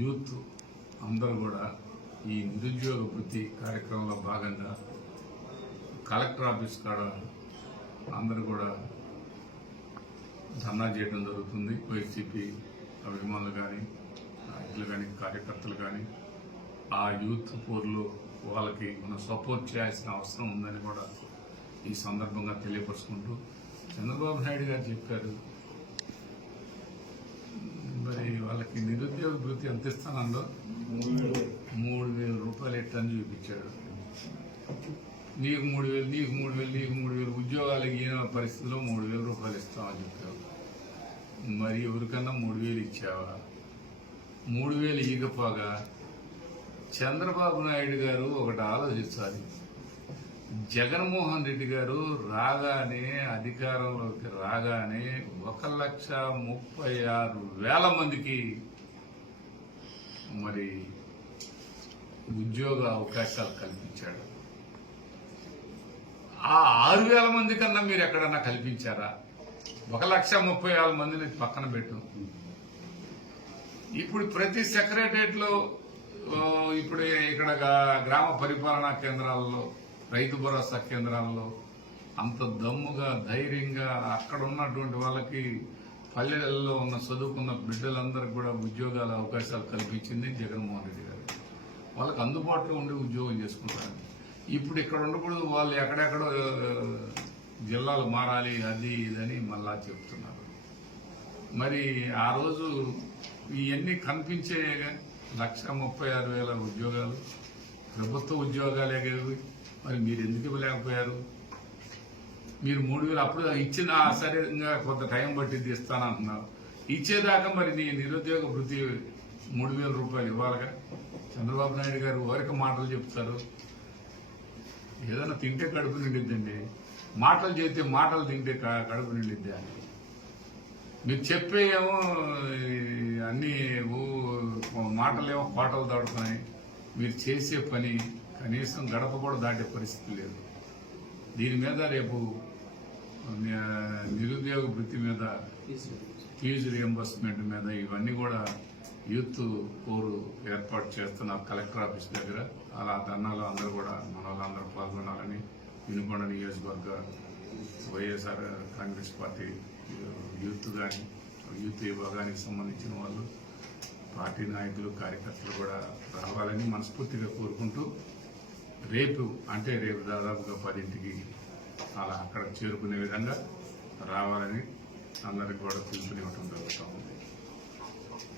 Youth అందరూ కూడా ఈ నిరుద్యోగ వృత్తి కార్యక్రమంలో భాగంగా కలెక్టర్ ఆఫీస్ కాడ అందరూ కూడా ధర్నా చేయడం జరుగుతుంది. వైసీపీ అభిమానులు కానీ నాయకులు కానీ కార్యకర్తలు కానీ ఆ యూత్ పోర్లు వాళ్ళకి మనం సపోర్ట్ చేయాల్సిన అవసరం ఉందని కూడా ఈ సందర్భంగా తెలియపరుచుకుంటూ చంద్రబాబు నాయుడు గారు చెప్పారు. వాళ్ళకి నిరుద్యోగ వృత్తి ఎంత ఇస్తానందో మూడు వేల రూపాయలు ఎట్టని చూపించాడు. నీకు మూడు వేలు నీకు మూడు వేలు నీకు మూడు వేలు ఉద్యోగాలు ఈయన పరిస్థితిలో మూడు వేల రూపాయలు ఇస్తామని చెప్పావు. మరి ఎవరికన్నా మూడు వేలు ఇచ్చావా? మూడు వేలు ఇవ్వకపోగా చంద్రబాబు నాయుడు గారు ఒకటి ఆలోచించాలి. జగన్మోహన్ రెడ్డి గారు రాగానే అధికారంలోకి రాగానే ఒక లక్ష ముప్పై ఆరు వేల మందికి మరి ఉద్యోగ అవకాశాలు కల్పించాడు. ఆ ఆరు వేల మంది కన్నా మీరు ఎక్కడన్నా కల్పించారా? ఒక లక్ష ముప్పై ఆరు మందిని పక్కన పెట్టు. ఇప్పుడు ప్రతి సెక్రటరియట్లో ఇప్పుడు ఇక్కడ గ్రామ పరిపాలనా కేంద్రాల్లో రైతు భరోసా కేంద్రాల్లో అంత దమ్ముగా ధైర్యంగా అక్కడ ఉన్నటువంటి వాళ్ళకి పల్లెల్లో ఉన్న చదువుకున్న బిడ్డలందరికీ కూడా ఉద్యోగాల అవకాశాలు కల్పించింది జగన్మోహన్ రెడ్డి గారు. వాళ్ళకి అందుబాటులో ఉండి ఉద్యోగం చేసుకుంటారు. ఇప్పుడు ఇక్కడ ఉండకూడదు వాళ్ళు ఎక్కడెక్కడో జిల్లాలు మారాలి అది ఇదని మళ్ళా చెప్తున్నారు. మరి ఆ రోజు ఇవన్నీ కనిపించే లక్ష ముప్పై ఆరు వేల ఉద్యోగాలు ప్రభుత్వ ఉద్యోగాలే కదా మరి మీరు ఎందుకు ఇవ్వలేకపోయారు? మీరు మూడు వేలు అప్పుడు ఇచ్చిన సరే ఇంకా కొంత టైం పట్టింది ఇస్తానంటున్నారు. ఇచ్చేదాకా మరి నీ నిరుద్యోగ వృత్తి మూడు వేల రూపాయలు ఇవ్వాలిగా? చంద్రబాబు నాయుడు గారు ఎవరికి మాటలు చెప్తారు. ఏదైనా తింటే కడుపు నిండిద్దండి. మాటలు చేస్తే మాటలు తింటే కడుపు నిండిద్దా మీరు చెప్పేయేమో ఏమో అన్నీ మాటలేమో కోటలు దాడుతున్నాయి మీరు చేసే పని కనీసం గడప కూడా దాటే పరిస్థితి లేదు. దీని మీద రేపు నిరుద్యోగ వృత్తి మీద ఫీజు రియంబర్స్మెంట్ మీద ఇవన్నీ కూడా యూత్ కోరు ఏర్పాటు చేస్తున్నారు కలెక్టర్ ఆఫీస్ దగ్గర. అలా ధర్నాలో అందరూ కూడా మన వాళ్ళందరూ పాల్గొనాలని వినుకొండ నియోజకవర్గ వైఎస్ఆర్ కాంగ్రెస్ పార్టీ యూత్ కానీ యూత్ విభాగానికి సంబంధించిన వాళ్ళు పార్టీ నాయకులు కార్యకర్తలు కూడా రావాలని మనస్ఫూర్తిగా కోరుకుంటూ రేపు అంటే రేపు దాదాపుగా పదింటికి అలా అక్కడ చేరుకునే విధంగా రావాలని అందరికి కూడా పిలుపునివ్వటం జరుగుతుంది